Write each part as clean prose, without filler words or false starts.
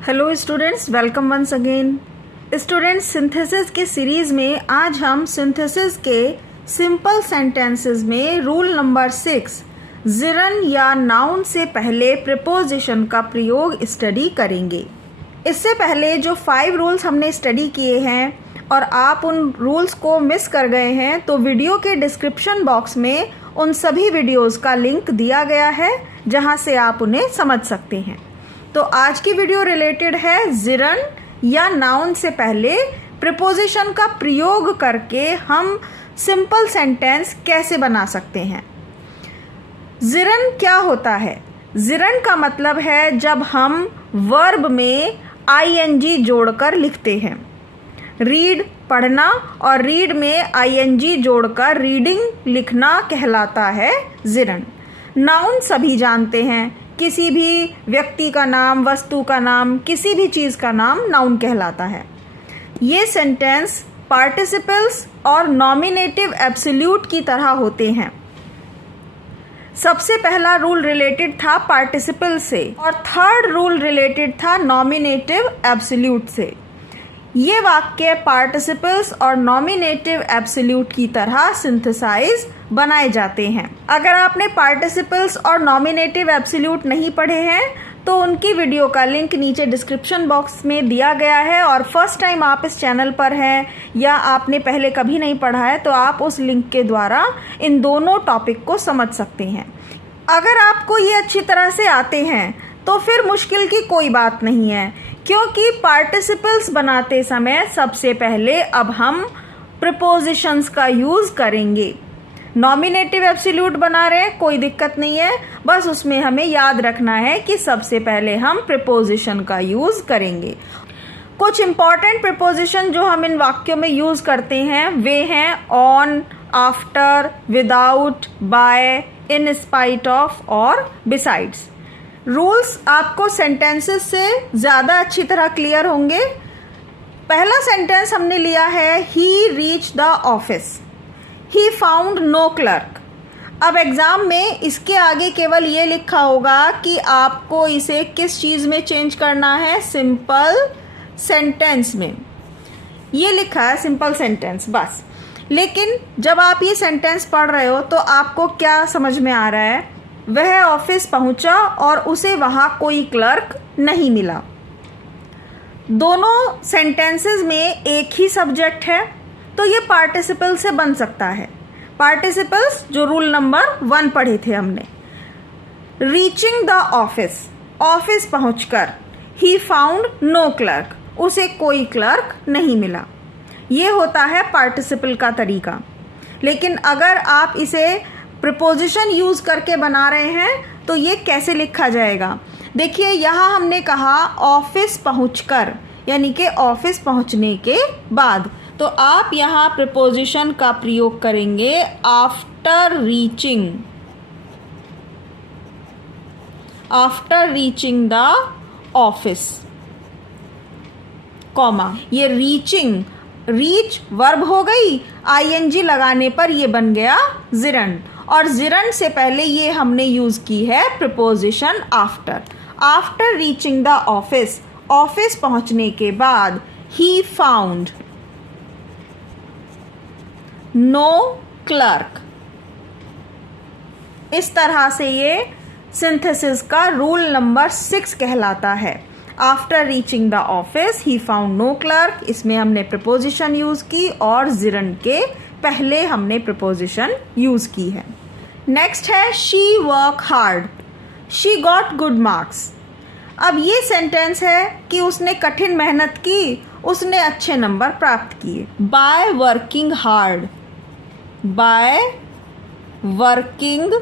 Hello students, welcome once again. Students, synthesis के series में आज हम सिंथेसिस के सिंपल सेंटेंसेस में रूल नंबर 6 ज़िरन या नाउन से पहले प्रीपोजिशन का प्रयोग स्टडी करेंगे। इससे पहले जो 5 रूल्स हमने स्टडी किए हैं और आप उन रूल्स को मिस कर गए हैं तो वीडियो के डिस्क्रिप्शन बॉक्स में उन सभी वीडियोज़ का लिंक दिया गया है जहां से आप उन्हें समझ सकते हैं। तो आज की वीडियो रिलेटेड है ज़िरन या नाउन से पहले प्रीपोजिशन का प्रयोग करके हम सिंपल सेंटेंस कैसे बना सकते हैं। ज़िरन क्या होता है? ज़िरन का मतलब है जब हम वर्ब में आईएनजी जोड़कर लिखते हैं। रीड पढ़ना और रीड में आईएनजी जोड़कर रीडिंग लिखना कहलाता है ज़िरन। नाउन सभी जानते हैं, किसी भी व्यक्ति का नाम, वस्तु का नाम, किसी भी चीज़ का नाम नाउन कहलाता है। ये सेंटेंस पार्टिसिपल्स और नॉमिनेटिव एब्सोल्यूट की तरह होते हैं। सबसे पहला रूल रिलेटेड था पार्टिसिपल से और थर्ड रूल रिलेटेड था नॉमिनेटिव एब्सोल्यूट से। ये वाक्य पार्टिसिपल्स और नॉमिनेटिव एब्सोल्यूट की तरह सिंथेसाइज बनाए जाते हैं। अगर आपने पार्टिसिपल्स और नॉमिनेटिव एब्सोल्यूट नहीं पढ़े हैं तो उनकी वीडियो का लिंक नीचे डिस्क्रिप्शन बॉक्स में दिया गया है और फर्स्ट टाइम आप इस चैनल पर हैं या आपने पहले कभी नहीं पढ़ा है तो आप उस लिंक के द्वारा इन दोनों टॉपिक को समझ सकते हैं। अगर आपको ये अच्छी तरह से आते हैं तो फिर मुश्किल की कोई बात नहीं है, क्योंकि पार्टिसिपल्स बनाते समय सबसे पहले अब हम प्रीपोजिशंस का यूज़ करेंगे। नॉमिनेटिव एब्सोल्यूट बना रहे हैं, कोई दिक्कत नहीं है, बस उसमें हमें याद रखना है कि सबसे पहले हम प्रीपोजिशन का यूज़ करेंगे। कुछ इंपॉर्टेंट प्रीपोजिशन जो हम इन वाक्यों में यूज़ करते हैं वे हैं on, after, without, by, in spite of और बिसाइड्स। रूल्स आपको सेंटेंसेस से ज़्यादा अच्छी तरह क्लियर होंगे। पहला सेंटेंस हमने लिया है he reach the office, he found no clerk. अब एग्ज़ाम में इसके आगे केवल ये लिखा होगा कि आपको इसे किस चीज़ में चेंज करना है, सिंपल सेंटेंस में। ये लिखा है सिंपल सेंटेंस बस। लेकिन जब आप ये सेंटेंस पढ़ रहे हो तो आपको क्या समझ में आ रहा है? वह ऑफिस पहुंचा और उसे वहां कोई क्लर्क नहीं मिला। दोनों सेंटेंसेस में एक ही सब्जेक्ट है तो ये पार्टिसिपल से बन सकता है। पार्टिसिपल्स जो रूल नंबर 1 पढ़े थे हमने। रीचिंग द ऑफिस, ऑफिस पहुंचकर। ही फाउंड नो क्लर्क, उसे कोई क्लर्क नहीं मिला। ये होता है पार्टिसिपल का तरीका। लेकिन अगर आप इसे प्रीपोजिशन यूज़ करके बना रहे हैं तो ये कैसे लिखा जाएगा? देखिए, यहाँ हमने कहा ऑफिस पहुंचकर, यानी कि ऑफिस पहुंचने के बाद। तो आप यहाँ प्रीपोजिशन का प्रयोग करेंगे after reaching, after reaching the office, comma. ये रीचिंग, रीच वर्ब हो गई, आईएनजी लगाने पर ये बन गया ज़िरन। और ज़िरन से पहले ये हमने यूज़ की है preposition after. After reaching the office, office पहुंचने के बाद। He found no clerk. इस तरह से ये सिंथेसिस का रूल नंबर 6 कहलाता है। After reaching the office he found no clerk, इसमें हमने प्रीपोजिशन यूज़ की और ज़िरन के पहले हमने प्रीपोजिशन यूज़ की है। नेक्स्ट है she work hard, she got good marks. अब ये सेंटेंस है कि उसने कठिन मेहनत की, उसने अच्छे नंबर प्राप्त किए। By working hard, by working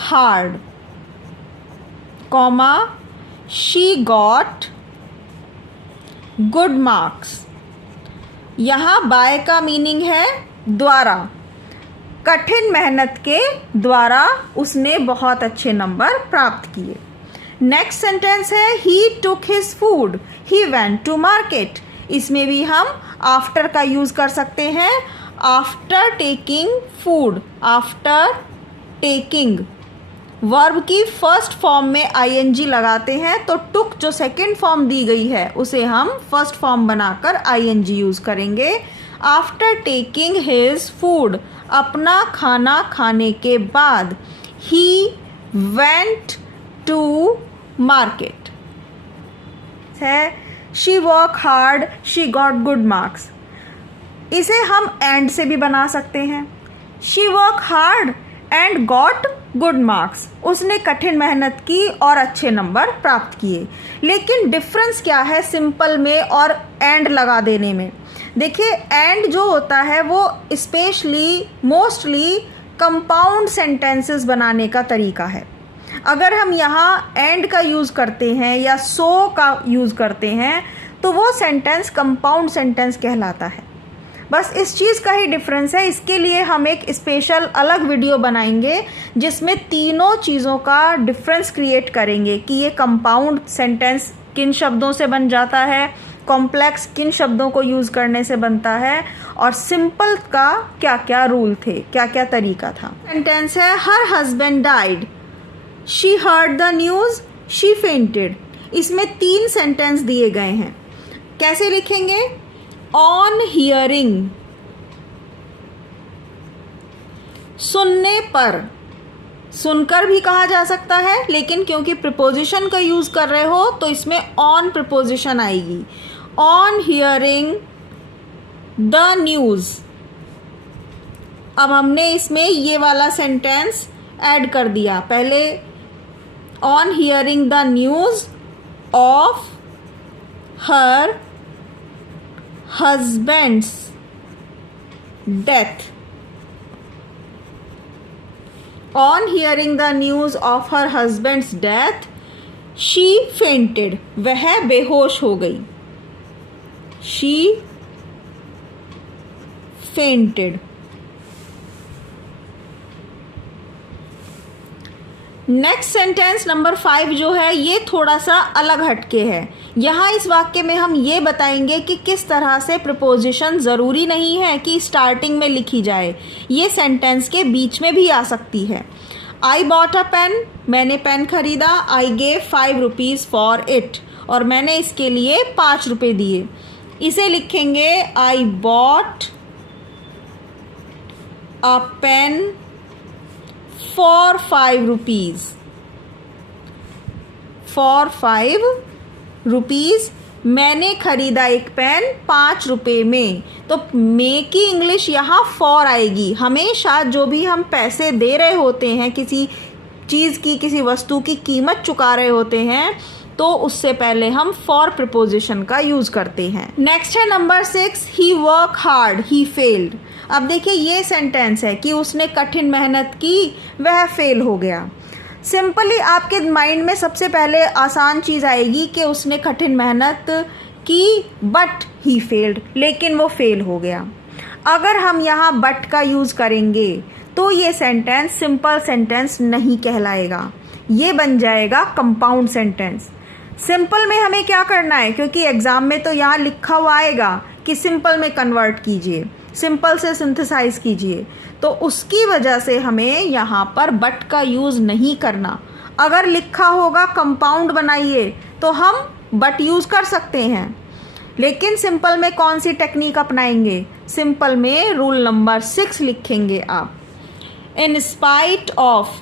hard, comma, she got good marks. यहाँ बाय का मीनिंग है द्वारा, कठिन मेहनत के द्वारा उसने बहुत अच्छे नंबर प्राप्त किए। नेक्स्ट सेंटेंस है he took his food, he went to market. इसमें भी हम आफ्टर का यूज़ कर सकते हैं। After taking food, after taking verb की फर्स्ट फॉर्म में आईएनजी लगाते हैं तो टुक जो सेकंड फॉर्म दी गई है उसे हम फर्स्ट फॉर्म बनाकर आईएनजी यूज़ करेंगे। आफ्टर टेकिंग हिज फूड, अपना खाना खाने के बाद, ही वेंट टू मार्केट है। She work hard, she got good marks. इसे हम एंड से भी बना सकते हैं। She work hard and got good marks, उसने कठिन मेहनत की और अच्छे नंबर प्राप्त किए। लेकिन डिफरेंस क्या है सिंपल में और एंड लगा देने में? देखिए, एंड जो होता है वो स्पेशली मोस्टली कंपाउंड सेंटेंसेस बनाने का तरीका है। अगर हम यहाँ एंड का यूज़ करते हैं या सो का यूज़ करते हैं तो वो सेंटेंस कंपाउंड सेंटेंस कहलाता है। बस इस चीज़ का ही डिफरेंस है। इसके लिए हम एक स्पेशल अलग वीडियो बनाएंगे जिसमें तीनों चीज़ों का डिफरेंस क्रिएट करेंगे कि ये कंपाउंड सेंटेंस किन शब्दों से बन जाता है, कॉम्प्लेक्स किन शब्दों को यूज़ करने से बनता है, और सिंपल का क्या क्या रूल थे, क्या क्या तरीका था। सेंटेंस है her husband died, she heard the news, she fainted. इसमें 3 सेंटेंस दिए गए हैं। कैसे लिखेंगे? ऑन हियरिंग, सुनने पर, सुनकर भी कहा जा सकता है लेकिन क्योंकि प्रिपोजिशन का यूज़ कर रहे हो तो इसमें ऑन प्रिपोजिशन आएगी। On hearing the news. अब हमने इसमें ये वाला सेंटेंस ऐड कर दिया। पहले on hearing the news of her husband's death. On hearing the news of her husband's death, she fainted. वह बेहोश हो गई। She fainted. Next sentence number 5 जो है ये थोड़ा सा अलग हटके है। यहाँ इस वाक्य में हम ये बताएंगे कि किस तरह से प्रिपोजिशन ज़रूरी नहीं है कि स्टार्टिंग में लिखी जाए, ये सेंटेंस के बीच में भी आ सकती है। आई बॉट अ पेन, मैंने पेन खरीदा। I gave 5 rupees for it, और मैंने इसके लिए 5 रुपये दिए। इसे लिखेंगे I bought a pen for 5 rupees. For 5 rupees, मैंने खरीदा एक पेन 5 रुपये में। तो मे की इंग्लिश यहाँ फॉर आएगी। हमेशा जो भी हम पैसे दे रहे होते हैं, किसी चीज़ की, किसी वस्तु की कीमत चुका रहे होते हैं, तो उससे पहले हम फॉर प्रिपोजिशन का यूज़ करते हैं। नेक्स्ट है number 6, he work hard, he failed. अब देखिए ये सेंटेंस है कि उसने कठिन मेहनत की, वह फेल हो गया। सिंपली आपके माइंड में सबसे पहले आसान चीज़ आएगी कि उसने कठिन मेहनत की बट ही फेल्ड, लेकिन वो फेल हो गया। अगर हम यहाँ बट का यूज़ करेंगे तो ये सेंटेंस सिंपल सेंटेंस नहीं कहलाएगा, ये बन जाएगा कंपाउंड सेंटेंस। सिंपल में हमें क्या करना है, क्योंकि एग्ज़ाम में तो यहाँ लिखा हुआ आएगा कि सिंपल में कन्वर्ट कीजिए, सिंपल से सिंथेसाइज कीजिए, तो उसकी वजह से हमें यहाँ पर बट का यूज़ नहीं करना। अगर लिखा होगा कंपाउंड बनाइए तो हम बट यूज़ कर सकते हैं, लेकिन सिंपल में कौन सी टेक्निक अपनाएंगे? सिंपल में रूल नंबर 6 लिखेंगे आप, इन स्पाइट ऑफ।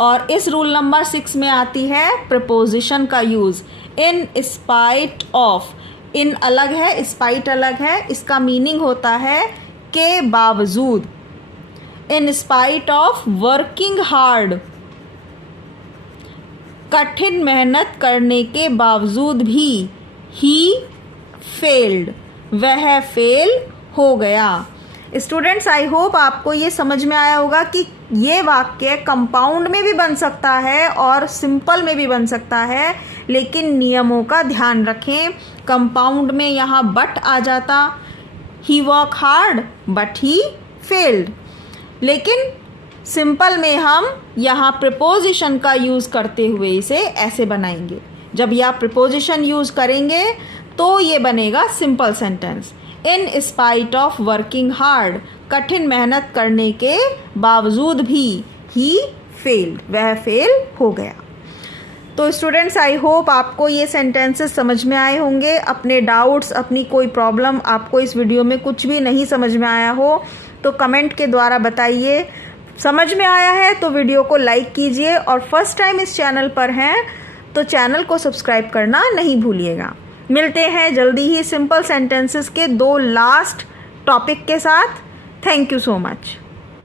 और इस रूल नंबर 6 में आती है प्रिपोजिशन का यूज़, इन स्पाइट ऑफ। इन अलग है, स्पाइट अलग है। इसका मीनिंग होता है के बावजूद। इन स्पाइट ऑफ वर्किंग हार्ड, कठिन मेहनत करने के बावजूद भी, ही फेल्ड, वह फेल हो गया। स्टूडेंट्स, आई होप आपको ये समझ में आया होगा कि ये वाक्य कंपाउंड में भी बन सकता है और सिंपल में भी बन सकता है, लेकिन नियमों का ध्यान रखें। कंपाउंड में यहाँ बट आ जाता, he work hard but he failed, लेकिन सिंपल में हम यहाँ प्रिपोजिशन का यूज़ करते हुए इसे ऐसे बनाएंगे। जब यह प्रिपोजिशन यूज़ करेंगे तो ये बनेगा simple sentence, in spite of working hard, कठिन मेहनत करने के बावजूद भी ही फेल्ड, वह फेल हो गया। तो स्टूडेंट्स, आई होप आपको ये सेंटेंसेस समझ में आए होंगे। अपने डाउट्स, अपनी कोई प्रॉब्लम, आपको इस वीडियो में कुछ भी नहीं समझ में आया हो तो कमेंट के द्वारा बताइए। समझ में आया है तो वीडियो को लाइक कीजिए, और फर्स्ट टाइम इस चैनल पर हैं तो चैनल को सब्सक्राइब करना नहीं भूलिएगा। मिलते हैं जल्दी ही सिंपल सेंटेंसेस के 2 लास्ट टॉपिक के साथ। Thank you so much.